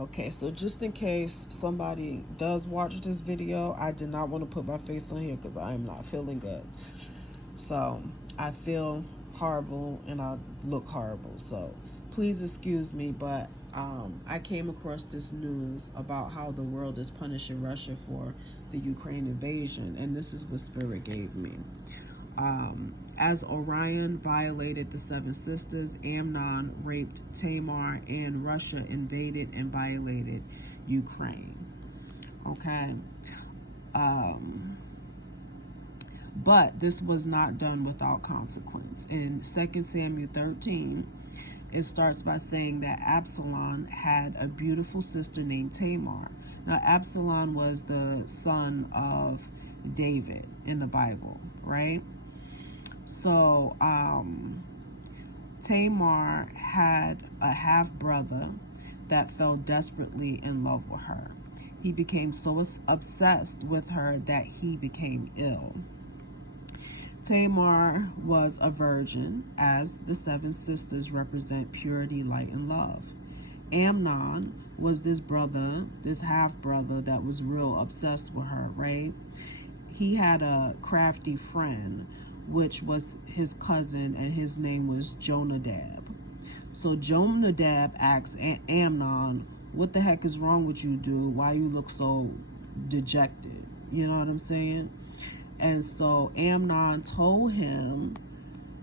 Okay, so just in case somebody does watch this video, I did not want to put my face on here because I am not feeling good. So I feel horrible and I look horrible. So please excuse me, but I came across this news about how the world is punishing Russia for the Ukraine invasion, and this is what Spirit gave me. As Orion violated the seven sisters, Amnon raped Tamar, and Russia invaded and violated Ukraine. Okay. But this was not done without consequence. In 2 Samuel 13, it starts by saying that Absalom had a beautiful sister named Tamar. Now, Absalom was the son of David in the Bible, right? So, Tamar had a half-brother that fell desperately in love with her. He became so obsessed with her that he became ill. Tamar was a virgin, as the seven sisters represent purity, light, and love. Amnon was this brother, this half-brother that was real obsessed with her, right? He had a crafty friend, which was his cousin, and his name was Jonadab. So Jonadab asks Amnon, what the heck is wrong with you, dude? Why you look so dejected? You know what I'm saying? And so Amnon told him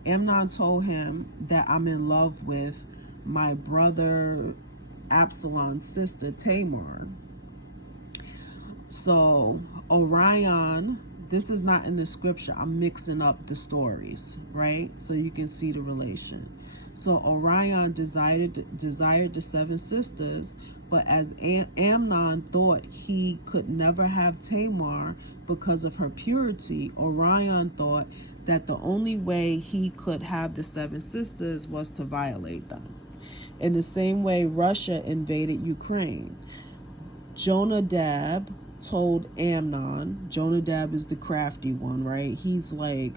that I'm in love with my brother Absalom's sister Tamar. So Orion, this is not in the scripture. I'm mixing up the stories, right? So you can see the relation. So Orion desired the seven sisters, but as Amnon thought he could never have Tamar because of her purity, Orion thought that the only way he could have the seven sisters was to violate them. In the same way, Russia invaded Ukraine. Jonadab told Amnon, Jonadab is the crafty one, right? He's like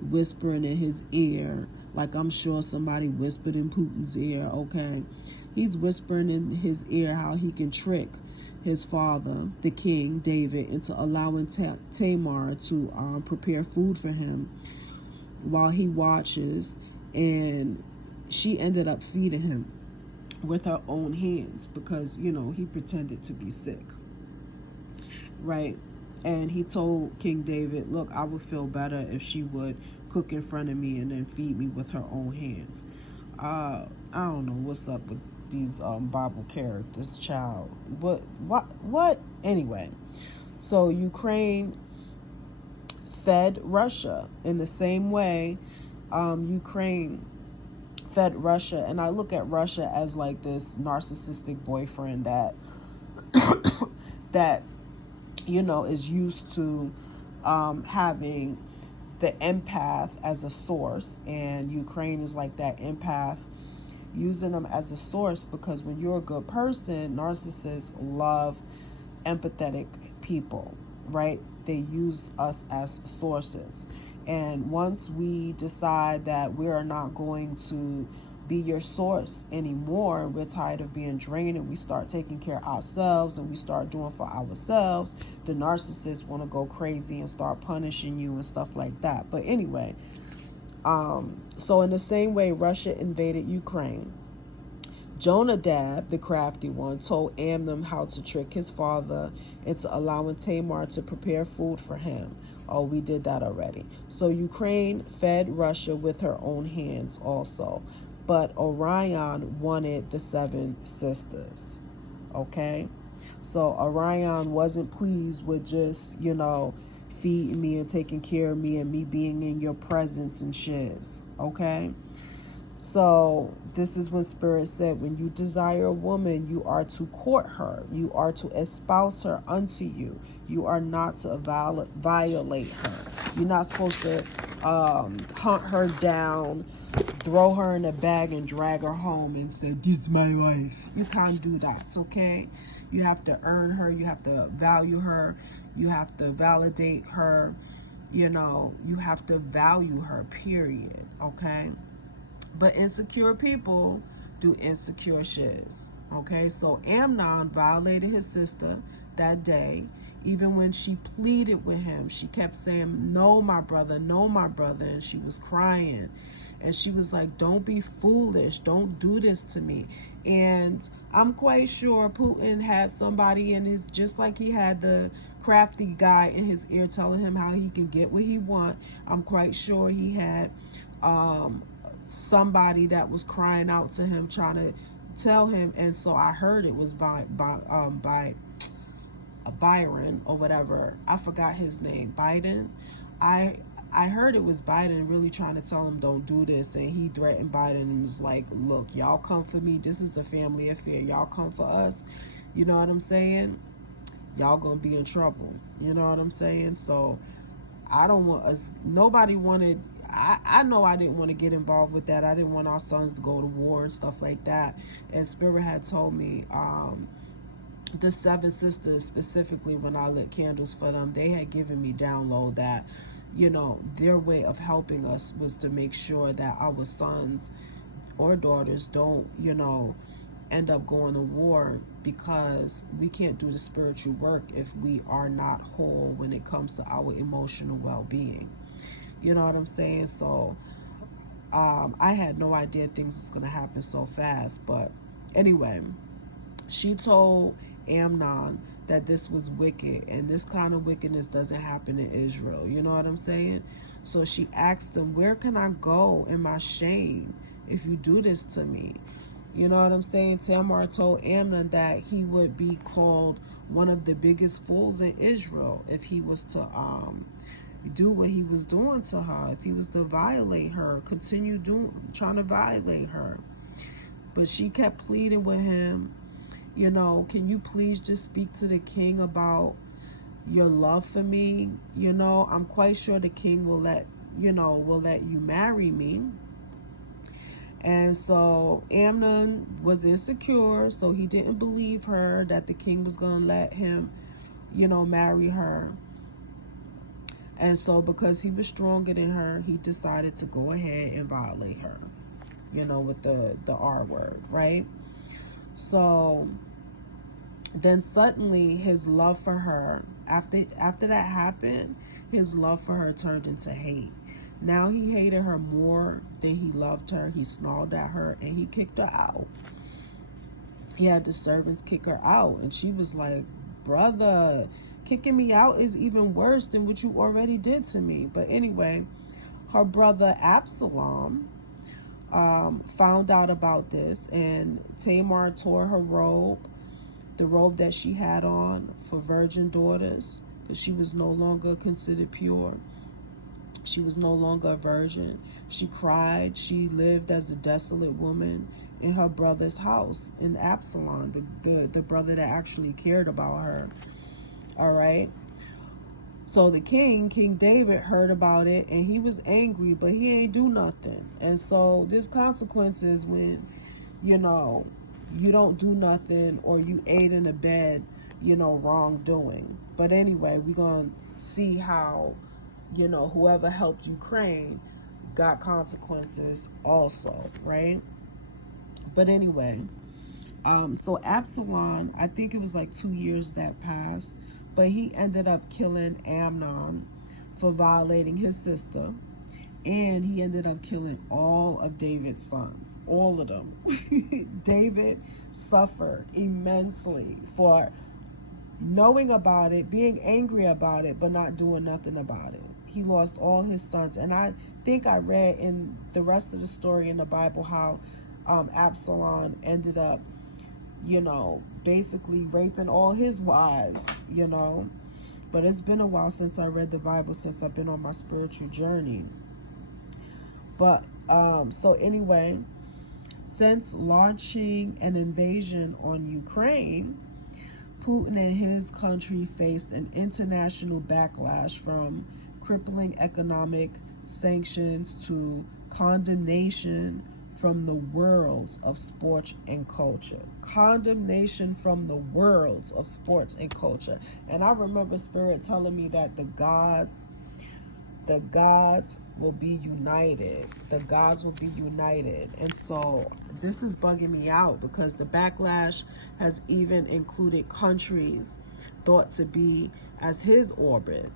whispering in his ear, like I'm sure somebody whispered in Putin's ear, okay? He's whispering in his ear how he can trick his father, the king, David, into allowing Tamar to prepare food for him while he watches, and she ended up feeding him with her own hands because, you know, he pretended to be sick, right? And he told King David, look, I would feel better if she would cook in front of me and then feed me with her own hands. I don't know what's up with these Bible characters, child. What? Anyway, so Ukraine fed Russia in the same way. Ukraine fed Russia, and I look at Russia as like this narcissistic boyfriend that that you know is used to having the empath as a source, and Ukraine is like that empath, using them as a source, because when you're a good person, narcissists love empathetic people, right? They use us as sources. And once we decide that we are not going to be your source anymore, we're tired of being drained, and we start taking care of ourselves and we start doing for ourselves, the narcissists want to go crazy and start punishing you and stuff like that. But anyway, so in the same way Russia invaded Ukraine, Jonadab, the crafty one, told Amnon how to trick his father into allowing Tamar to prepare food for him. Oh, we did that already. So Ukraine fed Russia with her own hands also. But Orion wanted the seven sisters. Okay? So Orion wasn't pleased with just, you know, feeding me and taking care of me and me being in your presence and shiz. Okay? So this is when Spirit said, when you desire a woman, you are to court her. You are to espouse her unto you. You are not to violate her. You're not supposed to hunt her down, throw her in a bag and drag her home and say, this is my wife. You can't do that, okay? You have to earn her. You have to value her. You have to validate her. You know, you have to value her, period, okay? But insecure people do insecure shiz. Okay, so Amnon violated his sister that day. Even when she pleaded with him, she kept saying, no, my brother, no, my brother. And she was crying. And she was like, don't be foolish. Don't do this to me. And I'm quite sure Putin had somebody in his, just like he had the crafty guy in his ear telling him how he can get what he want. I'm quite sure he had somebody that was crying out to him, trying to tell him. And so I heard it was by Byron or whatever. I forgot his name. Biden. I heard it was Biden really trying to tell him don't do this, and he threatened Biden and was like, look, y'all come for me. This is a family affair. Y'all come for us. You know what I'm saying? Y'all gonna be in trouble. You know what I'm saying? So I don't want us, nobody wanted, I know I didn't want to get involved with that. I didn't want our sons to go to war and stuff like that. And Spirit had told me, the seven sisters specifically, when I lit candles for them, they had given me download that, you know, their way of helping us was to make sure that our sons or daughters don't, you know, end up going to war, because we can't do the spiritual work if we are not whole when it comes to our emotional well-being. You know what I'm saying? So I had no idea things was going to happen so fast. But anyway, she told Amnon that this was wicked, and this kind of wickedness doesn't happen in Israel. You know what I'm saying? So she asked him, where can I go in my shame if you do this to me? You know what I'm saying? Tamar told Amnon that he would be called one of the biggest fools in Israel if he was to do what he was doing to her, if he was to violate her, continue trying to violate her. But she kept pleading with him, you know, can you please just speak to the king about your love for me? You know, I'm quite sure the king will let you marry me. And so Amnon was insecure, so he didn't believe her that the king was going to let him, you know, marry her. And so because he was stronger than her, he decided to go ahead and violate her, you know, with the R word, right? So then suddenly his love for her, after that happened, his love for her turned into hate. Now he hated her more than he loved her. He snarled at her and he kicked her out. He had the servants kick her out, and she was like, brother, kicking me out is even worse than what you already did to me. But anyway, her brother Absalom found out about this, and Tamar tore her robe, the robe that she had on for virgin daughters, because she was no longer considered pure. She was no longer a virgin. She cried. She lived as a desolate woman in her brother's house, in Absalom, the brother that actually cared about her. All right. So the King David, heard about it, and he was angry, but he ain't do nothing. And so there's consequences when, you know, you don't do nothing, or you aid in abet, you know, wrongdoing. But anyway, we're going to see how, you know, whoever helped Ukraine got consequences also, right? But anyway, so Absalom, I think it was like 2 years that passed, but he ended up killing Amnon for violating his sister, and he ended up killing all of David's sons, all of them. David suffered immensely for knowing about it, being angry about it, but not doing nothing about it. He lost all his sons. And I think I read in the rest of the story in the Bible how Absalom ended up, you know, basically raping all his wives, you know. But it's been a while since I read the Bible, since I've been on my spiritual journey. But so anyway, since launching an invasion on Ukraine, Putin and his country faced an international backlash, from crippling economic sanctions to condemnation from the worlds of sports and culture. Condemnation from the worlds of sports and culture. And I remember Spirit telling me that the gods The gods will be united. The gods will be united. And so this is bugging me out, because the backlash has even included countries thought to be as his orbit,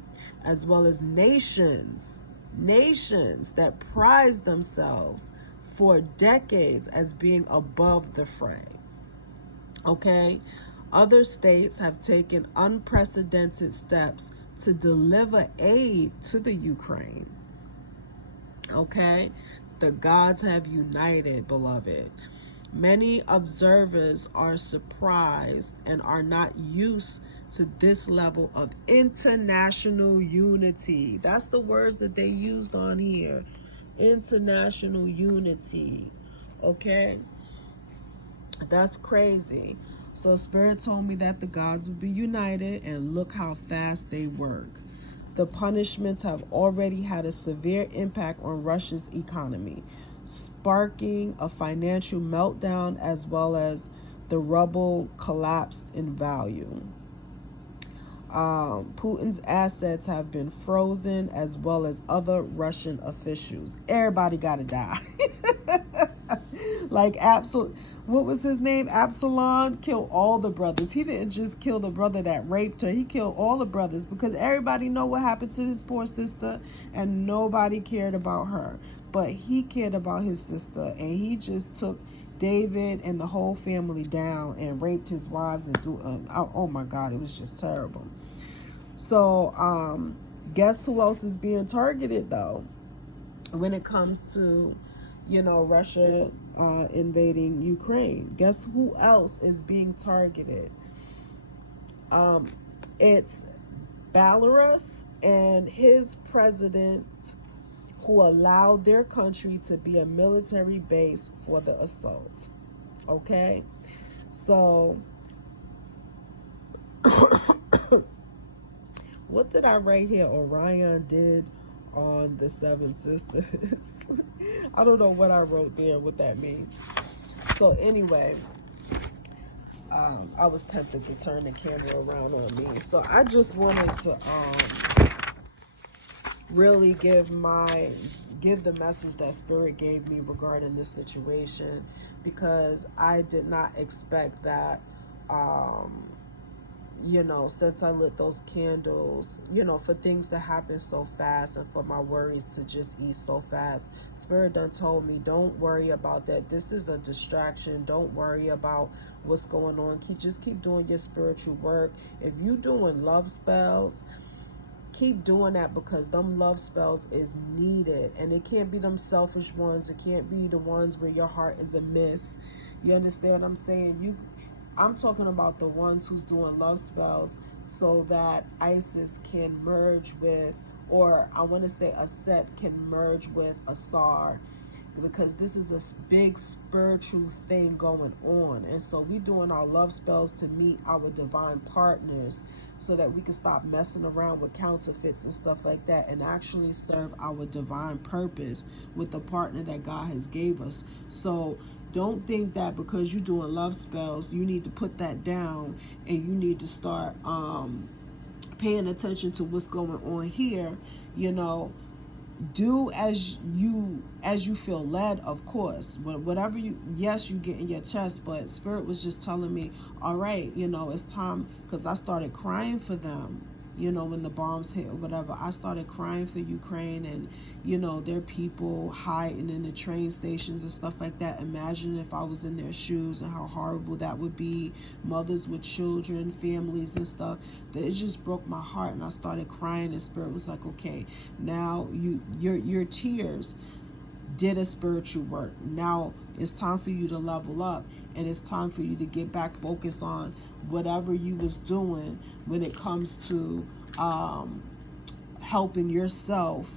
as well as nations that prize themselves for decades as being above the fray. Okay? Other states have taken unprecedented steps to deliver aid to the Ukraine. Okay? The gods have united, beloved. Many observers are surprised and are not used to this level of international unity. That's the words that they used on here. International unity. Okay? That's crazy. So Spirit told me that the gods would be united, and look how fast they work. The punishments have already had a severe impact on Russia's economy, sparking a financial meltdown, as well as the ruble collapsed in value. Putin's assets have been frozen, as well as other Russian officials. Everybody gotta die. Like what was his name? Absalom killed all the brothers. He didn't just kill the brother that raped her. He killed all the brothers, because everybody know what happened to his poor sister, and nobody cared about her. But he cared about his sister, and he just took David and the whole family down and raped his wives and oh my God, it was just terrible. So guess who else is being targeted though when it comes to, Russia invading Ukraine? Guess who else is being targeted? It's Belarus and his president, who allowed their country to be a military base for the assault. Okay? So what did I write here? Orion did on the Seven Sisters. I don't know what I wrote there, what that means. So anyway, I was tempted to turn the camera around on me. So I just wanted to really give the message that Spirit gave me regarding this situation, because I did not expect that, since I lit those candles, for things to happen so fast, and for my worries to just ease so fast. Spirit done told me, don't worry about that. This is a distraction. Don't worry about what's going on. Just keep doing your spiritual work. If you doing love spells, keep doing that, because them love spells is needed. And it can't be them selfish ones. It can't be the ones where your heart is amiss. You understand what I'm saying? I'm talking about the ones who's doing love spells so that Isis can merge with, or I want to say Aset can merge with Asar, because this is a big spiritual thing going on. And so we doing our love spells to meet our divine partners, so that we can stop messing around with counterfeits and stuff like that, and actually serve our divine purpose with the partner that God has gave us. So don't think that because you're doing love spells, you need to put that down, and you need to start paying attention to what's going on here. Do as you feel led, of course. Whatever you get in your chest. But Spirit was just telling me, all right, it's time, because I started crying for them. When the bombs hit or whatever, I started crying for Ukraine, and their people hiding in the train stations and stuff like that. Imagine if I was in their shoes, and how horrible that would be. Mothers with children, families and stuff. It just broke my heart, and I started crying, and Spirit was like, okay, now your tears did a spiritual work. Now it's time for you to level up, and it's time for you to get back focused on whatever you was doing when it comes to helping yourself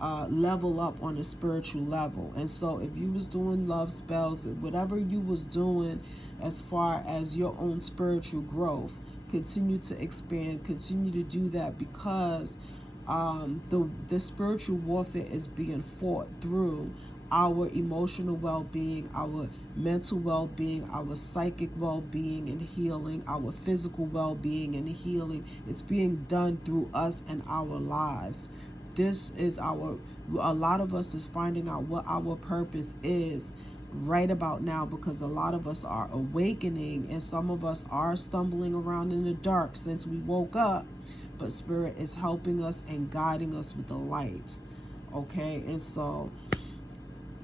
level up on a spiritual level. And so if you was doing love spells, whatever you was doing as far as your own spiritual growth, continue to expand, continue to do that, because the spiritual warfare is being fought through our emotional well-being, our mental well-being, our psychic well-being and healing, our physical well-being and healing. It's being done through us and our lives. this is a lot of us is finding out what our purpose is right about now, because a lot of us are awakening and some of us are stumbling around in the dark since we woke up, but Spirit is helping us and guiding us with the light. Okay, and so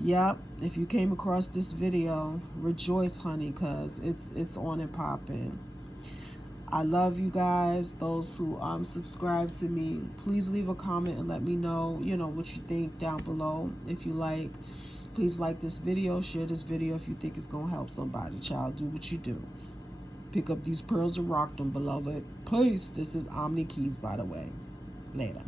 yep, if you came across this video, rejoice, honey, because it's on and popping. I love you guys. Those who subscribe to me, please leave a comment and let me know, what you think down below. If you like, please like this video, share this video if you think it's gonna help somebody. Child, do what you do. Pick up these pearls and rock them, beloved. Peace. This is Omni Keys, by the way. Later.